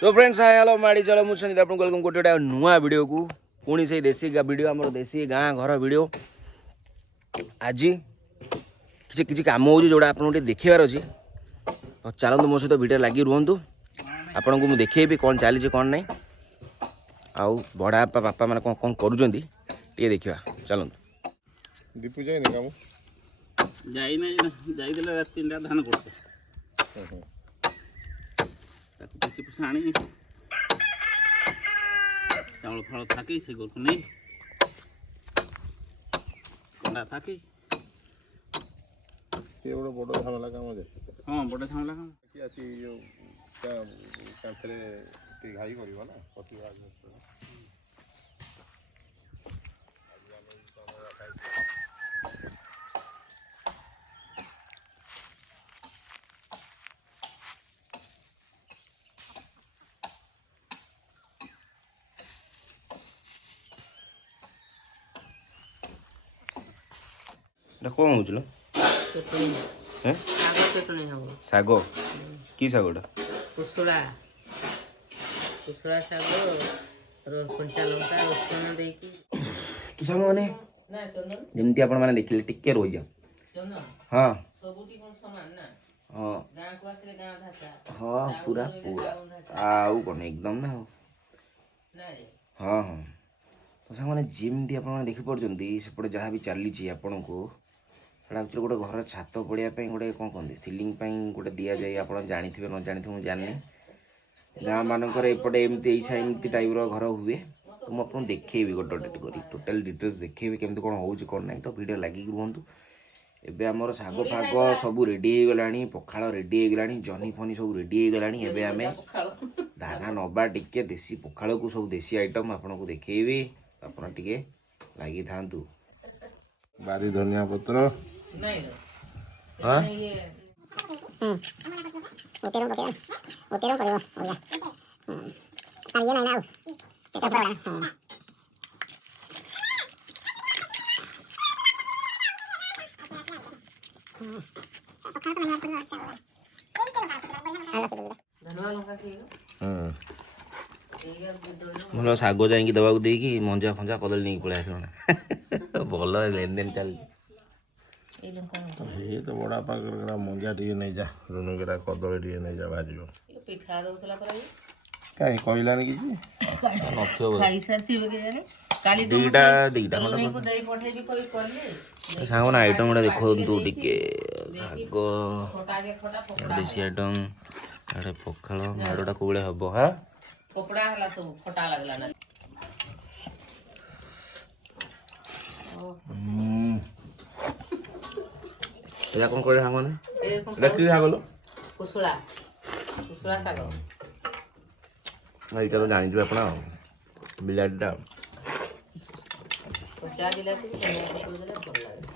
So friends hi hello माड़ी चलो मुझे आपको वेलकम गोटे नुआ वीडियो को पुणी से देसी वीडियो आम देसी गाँ घर वीडियो आज किसी किसी कम हो जोड़ा आपको देखार अच्छे तो चलते मो सहित वीडियो लगी रुहतु आपन को मुझे देखी कौन चली कौन ना आउ बड़ा बापा बापा मैंने कौन कौन करुँच देखा चलतु दीपू जाए काम जाइले रात 3टा धान करते बेसी पुसा आनी चावल फल थाकी से गोरको नहीं कंडा थाकी ये बड़ा बड़ा झमेला काम है हाँ बड़ा झमेला काम कि आसी यो कांथरे टी घाई करबो ना पति आज कौन हो शाग कि शागटा कुसुड़ा कुसुड़ा शाग कंचा लंका रसुण देकी तो सांग मैंने ना चंदन जमती आपण माने देखिले टिके रहि जा चंदन हां सबुटी कोन समान ना हां गां को आसले गां भाषा हां पूरा पूरा आउ कोन एकदम ना ना रे हां हां तो सांग माने जमती आपण माने देखि पड़जंती सेपटे जहाँ भी चली छी आपण को सेटा एक्चुअली गोटे घर छात पड़िया गोटे कौन कहते सिलिंग गोटे दि जाए आप जानी न जानी मुझे जानी गाँ मानकर एपटे एमती एमती टाइप घर हुए तो मुझे देखेबी गोटे गोटे टोटाल डिटेल्स देखेबी केमती कौन हो कौन ना तो वीडियो लगिक रुहतु एबे आमर साग फाग सब रेडी हो गला पखाड़ रेडी हो गला जनी फनी सब रेडी हो गला एबे आमे धाना नबा टिके देसी पखाड़ को सब देसी आइटम आपन को देखेबी आपन टिके लगी थांतु बारी धनिया पत्र नहीं हां ये ओटेरो पड़िबो ओया आ ये नहीं ना एटा बड़ा धनवा लंका के भल शाग जाइए दवाक देकी मंजा फंजा कदली नहीं पलि आस भल लेन देन चल ए लंका ये तो बड़ा पाकर मंजा टी नहीं जा रुनु केरा कदली टी नहीं जा भाजिबो ये पिठा दउतला पर काई कहलानी किछि नथियो खाई साथी बगे जाने काली दीटा दीटा नहीं को दही पठे भी कोई करले सांग ना आइटम गुड़ा देखो तू टिके शाग खोटा के खोटा पकड़ा देसी आइटम अरे पखाल मारोटा कोबळे हबो हां पकड़ा हला सब खोटा लगला ना एला कोन करे सांग माने ए एला की सांगलो कुसुड़ा कुसुड़ा शाग ना इटा तो जानि दिबे आपण बिलाडा कच्चा बिलाती धनिया पत्र देले भल लागे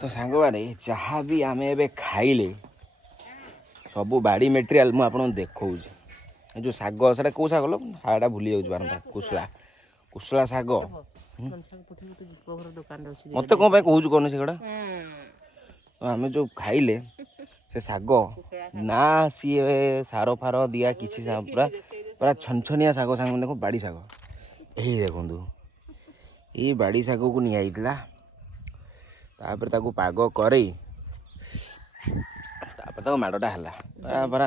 तो सांग माने जहाँ भी आम ए खाइले सब बाड़ी मेटेरियल मु आपन देखौ जो शाग सेटा को शाग लो हाड़ा भूली जाउछ बारंबार कुसला शाग मत कौन कहूँ कौन से आम जो खाइले से शाग ना सी सार फार दिया किसी पूरा पूरा छनछनिया शाग सांग देखो बाड़ी शाग यही देखु ये बाड़ी शाग को निआइला तापर ताको पाग करे तापर ताको माड़टा हला पूरा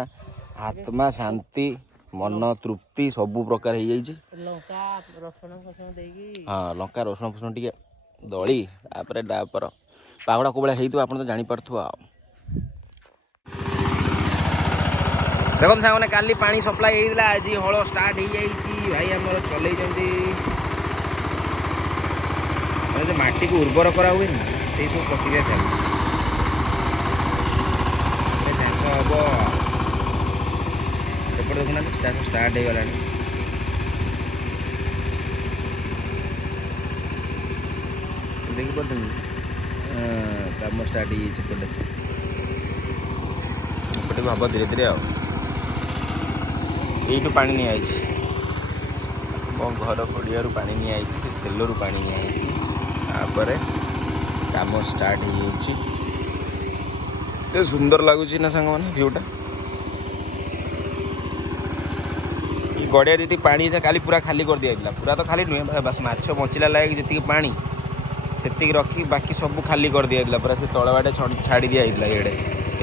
आत्मा शांति मन तृप्ति सबु प्रकार हो जाइए लंका रसुण फसुण देगी हाँ लंका रसुण फसुण टे दली तापर पागड़ा कोबड़ा हो आप तो जापर देखो सांग काली पानी सप्लाई होता आज हल स्टार्ट हो जाइए भाई आम चल जो माटी को उर्वर करा हुए से सब प्रक्रिया चलती हम सेपटे देखुना स्टार्ट हो गला देखिए कम स्टार्ट होपटे सेपटे हम धीरे धीरे यू पानी नहीं आई घर पड़िया पानी नहीं आई से सेलू पानी नहीं आई कम स्टार्ट हो କେତେ ସୁନ୍ଦର ଲାଗୁଛି ନା ସାଙ୍ଗମାନେ ଭିଉଟା। ଏ ଗଡ଼ିଆ ଯେତିକି ପାଣି କାଲି ପୁରା ଖାଲି କରିଦିଆଯାଇଥିଲା, ପୁରା ତ ଖାଲି ନୁହେଁ, ବାସ୍ ମାଛ ବଞ୍ଚିଲା ଲାଗି ଯେତିକି ପାଣି ସେତିକି ରଖି ବାକି ସବୁ ଖାଲି କରିଦିଆଯାଇଥିଲା ପୁରା। ସେ ତଳ ବାଟେ ଛାଡ଼ି ଦିଆଯାଇଥିଲା, ଏଇଡ଼େ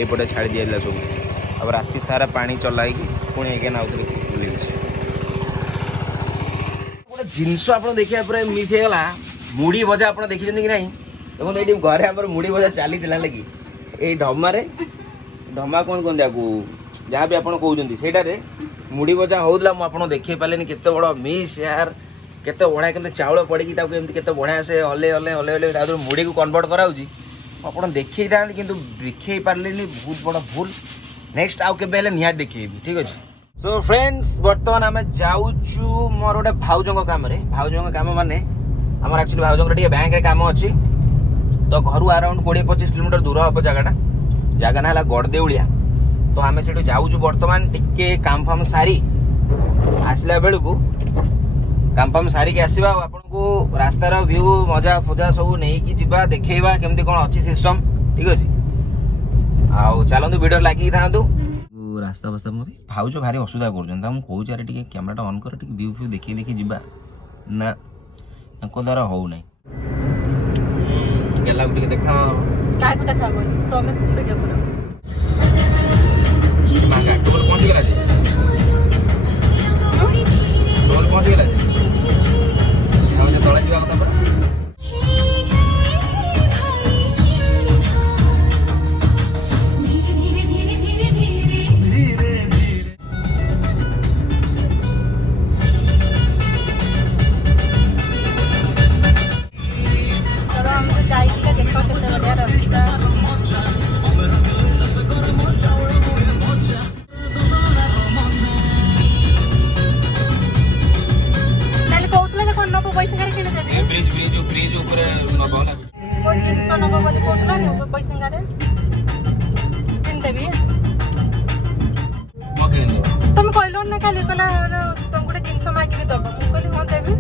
ଏଇପଟେ ଛାଡ଼ି ଦିଆଯାଇଥିଲା ସବୁ। ଆଉ ରାତି ସାରା ପାଣି ଚଲାଇକି ପୁଣି ଏଗେନ୍ ଆଉଥରେ ବୁଲିଛି। ଗୋଟେ ଜିନିଷ ଆପଣ ଦେଖିବା ପୁରା ମିସ୍ ହେଇଗଲା, ମୁଢ଼ି ଭଜା ଆପଣ ଦେଖିଛନ୍ତି କି ନାହିଁ? ଦେଖନ୍ତୁ ଏଇଠି ଘରେ ଆମର ମୁଢ଼ି ଭଜା ଚାଲିଥିଲା ହେଲା କି, ଏଇ ଢମାରେ, ଢମା କ'ଣ କୁହନ୍ତି ଆକୁ, ଯାହା ବି ଆପଣ କହୁଛନ୍ତି ସେଇଟାରେ ମୁଢ଼ି ଭଜା ହେଉଥିଲା। ମୁଁ ଆପଣଙ୍କୁ ଦେଖେଇ ପାରିଲିନି, କେତେ ବଡ଼ ମିସ୍ ୟାର, କେତେ ବଢ଼ିଆ, କେତେ ଚାଉଳ ପଡ଼ିକି ତାକୁ କେମିତି କେତେ ବଢ଼ିଆ ସେ ହଲେ ତା ଦେହରୁ ମୁଢ଼ିକୁ କନଭର୍ଟ କରାହେଉଛି। ଆପଣ ଦେଖେଇଥାନ୍ତି କିନ୍ତୁ ଦେଖେଇ ପାରିଲିନି, ବହୁତ ବଡ଼ ଭୁଲ। ନେକ୍ସଟ ଆଉ କେବେ ହେଲେ ନିହାତି ଦେଖେଇବି, ଠିକ୍ ଅଛି। ସୋ ଫ୍ରେଣ୍ଡସ୍, ବର୍ତ୍ତମାନ ଆମେ ଯାଉଛୁ ମୋର ଗୋଟେ ଭାଉଜଙ୍କ କାମରେ। ଭାଉଜଙ୍କ କାମ ମାନେ ଆମର ଆକ୍ଚୁଆଲି ଭାଉଜଙ୍କର ଟିକେ ବ୍ୟାଙ୍କରେ କାମ ଅଛି, ତ ଘରୁ ଆରାଉଣ୍ଡ 20-25 କିଲୋମିଟର ଦୂର ହେବ ଜାଗାଟା। ଜାଗା ନା ହେଲା ଗଡ଼ଦେଉଳିଆ। ତ ଆମେ ସେଠୁ ଯାଉଛୁ ବର୍ତ୍ତମାନ, ଟିକେ କାମ ଫାମ ସାରି ଆସିଲା ବେଳକୁ, କାମ ଫାମ ସାରିକି ଆସିବା ଆଉ ଆପଣଙ୍କୁ ରାସ୍ତାର ଭିଉ ମଜା ଫଜା ସବୁ ନେଇକି ଯିବା, ଦେଖେଇବା କେମିତି କ'ଣ ଅଛି ସିଷ୍ଟମ୍, ଠିକ୍ ଅଛି। ଆଉ ଚାଲନ୍ତୁ ଭିଡ଼ିଓ ଲାଗିକି ଥାନ୍ତୁ। ରାସ୍ତା ଫାସ୍ତା ମୋର ଭାଉଜ ଭାରି ଅସୁବିଧା କରୁଛନ୍ତି, ତାଙ୍କୁ ମୁଁ କହୁଛି ଆରେ ଟିକେ କ୍ୟାମେରାଟା ଅନ୍ କର, ଟିକେ ଭିଉ ଫ୍ୟୁ ଦେଖି ଯିବା, ନା ତାଙ୍କ ଦ୍ୱାରା ହେଉନାହିଁ। ଗେଲାକୁ ଟିକେ ଦେଖା, କାହାକୁ ଦେଖାବନି, ତମେ ଭିଡ଼ିଓ କର। ଟୋଲ ପହଞ୍ଚିଗଲା ଯେ, ଟୋଲ ପହଞ୍ଚିଗଲା ଯେ, ଆଉ ତଳେ ଯିବା କଥା ପରା। ଯାଇଥିଲେ ଦେଖ କେତେ ବଢ଼ିଆ ରାସ୍ତା। ତାହେଲେ କହୁଥିଲେ ଯେ କ'ଣ ନବ ପଇସା ଗାରେ କିଣିଦେବି, ବ୍ରିଜ ଉପରେ ନବ ହେଲା, କ'ଣ ଜିନିଷ ନବ ବୋଲି କହୁଥିଲା, ପଇସା ଗାରେ କିଣିଦେବି। କିଣିଦେବ। ତମେ କହିଲ ନା କାଲି, କହିଲା ତମକୁ ଗୋଟେ ଜିନିଷ ମାଗିବି ଦବ, ମୁଁ କହିଲି ହଁ ଦେବି।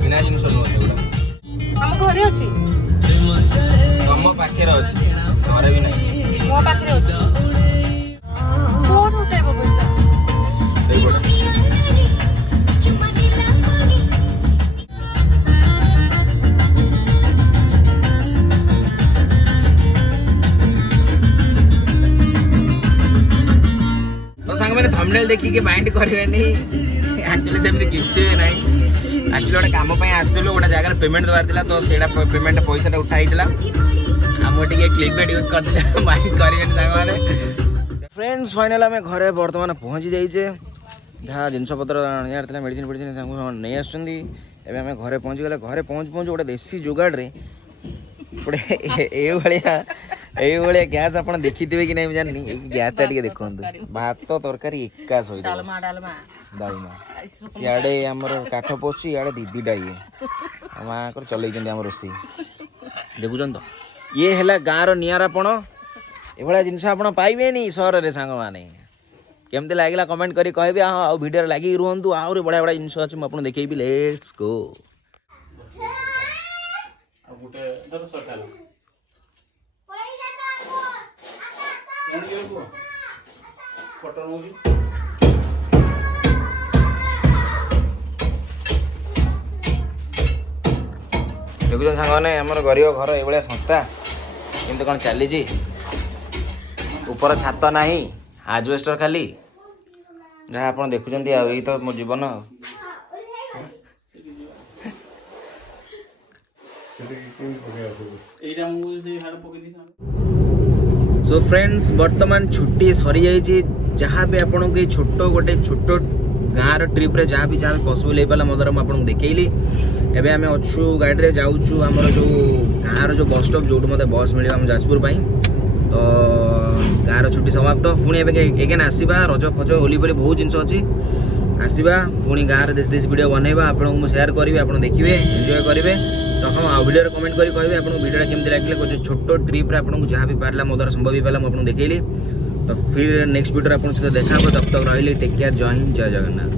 କିଣା ଜିନିଷ ନୁହଁ ସେଗୁଡ଼ା, ଆମ ଘରେ ଅଛି, ତମ ପାଖରେ ଅଛି, ଘରେ ବି ନାହିଁ। ମୋ ପାଖରେ ଅଛି। କୋଉଠୁ ଉଠେଇବ ପଇସା? ସେଇପଟେ। ତ ସାଙ୍ଗମାନେ ଥମ୍ବନେଲ୍ ଦେଖିକି ମାଇଣ୍ଡ କରିବେନି, ଆକ୍ଚୁଆଲି ସେମିତି କିଛି ନାହିଁ। ଆକ୍ଚୁଆଲି ଗୋଟେ କାମ ପାଇଁ ଆସିଥିଲୁ, ଗୋଟେ ଜାଗାରେ ପେମେଣ୍ଟ ଦେବାର ଥିଲା, ତ ସେଇଟା ପେମେଣ୍ଟ ପଇସାଟା ଉଠା ହେଇଥିଲା। ଆମ ଟିକେ କ୍ଲିକ୍ ବେଟ୍ ୟୁଜ୍ କରିଥିଲେ, ମାଇଣ୍ଡ କରିବେନି ସାଙ୍ଗମାନେ। ଫ୍ରେଣ୍ଡସ୍, ଫାଇନାଲ୍ ଆମେ ଘରେ ବର୍ତ୍ତମାନ ପହଞ୍ଚି ଯାଇଛେ। ଯାହା ଜିନିଷପତ୍ର ଆଣିବାର ଥିଲା, ମେଡ଼ିସିନ ଫେଡ଼ିସିନ ତାଙ୍କୁ ନେଇ ଆସୁଛନ୍ତି। ଏବେ ଆମେ ଘରେ ପହଞ୍ଚିଗଲେ। ଘରେ ପହଞ୍ଚୁ ଗୋଟେ ଦେଶୀ ଯୋଗାଡ଼ରେ ଗୋଟେ ଏଇଭଳିଆ ଗ୍ୟାସ୍ ଆପଣ ଦେଖିଥିବେ କି ନାହିଁ ମୁଁ ଜାଣିନି। ଏଇ ଗ୍ୟାସ୍ଟା ଟିକେ ଦେଖନ୍ତୁ, ଭାତ ତରକାରୀ ଏକା ସହିତ, ଡାଲମା ସିଆଡ଼େ ଆମର କାଠ ପୋଛି, ଇଆଡ଼େ ଦିଦିଟା ଇଏ ମାଆଙ୍କର ଚଲେଇଛନ୍ତି ଆମ ରୋଷେଇ, ଦେଖୁଛନ୍ତି ତ। ଇଏ ହେଲା ଗାଁର ନିଆରାପଣ। ଏଭଳିଆ ଜିନିଷ ଆପଣ ପାଇବେନି ସହରରେ ସାଙ୍ଗମାନେ। କେମିତି ଲାଗିଲା କମେଣ୍ଟ କରି କହିବେ। ହଁ, ଆଉ ଭିଡ଼ିଓରେ ଲାଗିକି ରୁହନ୍ତୁ, ଆହୁରି ବଢ଼ିଆ ବଢ଼ିଆ ଜିନିଷ ଅଛି, ମୁଁ ଆପଣଙ୍କୁ ଦେଖେଇବି। Let's go. ଦେଖୁଛ ସାଙ୍ଗମାନେ, ଆମର ଗରିବ ଘର ଏଇଭଳିଆ ସଂସ୍ଥା କେମିତି କ'ଣ ଚାଲିଛି। ଉପର ଛାତ ନାହିଁ, ଆଜବେଷ୍ଟର ଖାଲି, ଯାହା ଆପଣ ଦେଖୁଛନ୍ତି। ଆଉ ଏଇ ତ ମୋ ଜୀବନ। ସୋ ଫ୍ରେଣ୍ଡସ୍, ବର୍ତ୍ତମାନ ଛୁଟି ସରିଯାଇଛି। ଯାହା ବି ଆପଣଙ୍କୁ ଏଇ ଗୋଟେ ଛୋଟ ଗାଁର ଟ୍ରିପ୍ରେ ଯାହା ବି ପସିବଲ୍ ହେଇପାରିଲା ମୋ ଦ୍ୱାରା ମୁଁ ଆପଣଙ୍କୁ ଦେଖେଇଲି। ଏବେ ଆମେ ଅଛୁ ଗାଡ଼ିରେ, ଯାଉଛୁ ଆମର ଯେଉଁ ଗାଁର ଯେଉଁ ବସ୍ ଷ୍ଟପ୍, ଯେଉଁଠୁ ମୋତେ ବସ୍ ମିଳିବ ଆମ ଯାଜପୁର ପାଇଁ। ତ ଗାଁର ଛୁଟି ସମାପ୍ତ। ପୁଣି ଏବେ ଏଗେନ୍ ଆସିବା, ରଜ ଫଜ ହୋଲି ବୋଲି ବହୁତ ଜିନିଷ ଅଛି। ଆସିବା ପୁଣି ଗାଁରେ ଦେଶୀ ଭିଡ଼ିଓ ବନେଇବା, ଆପଣଙ୍କୁ ମୁଁ ସେୟାର କରିବି, ଆପଣ ଦେଖିବେ, ଏନ୍ଜୟ କରିବେ। ତ ହଁ, ଆଉ ଭିଡ଼ିଓରେ କମେଣ୍ଟ କରି କହିବେ ଆପଣଙ୍କୁ ଭିଡ଼ିଓଟା କେମିତି ଲାଗିଲା। ଛୋଟ ଟ୍ରିପ୍ରେ ଆପଣଙ୍କୁ ଯାହା ବି ପାରିଲା ମୋ ଦ୍ୱାରା ସମ୍ଭବ ହେଇପାରିଲା ମୁଁ ଆପଣଙ୍କୁ ଦେଖେଇଲି। ତ ଫିର୍ ନେକ୍ସଟ ଭିଡ଼ିଓରେ ଆପଣଙ୍କ ସହିତ ଦେଖା ହେବ। ତब तक ରହିଲି, ଟେକ୍ କେୟାର, ଜୟ ହିନ୍ଦ, ଜୟ ଜଗନ୍ନାଥ।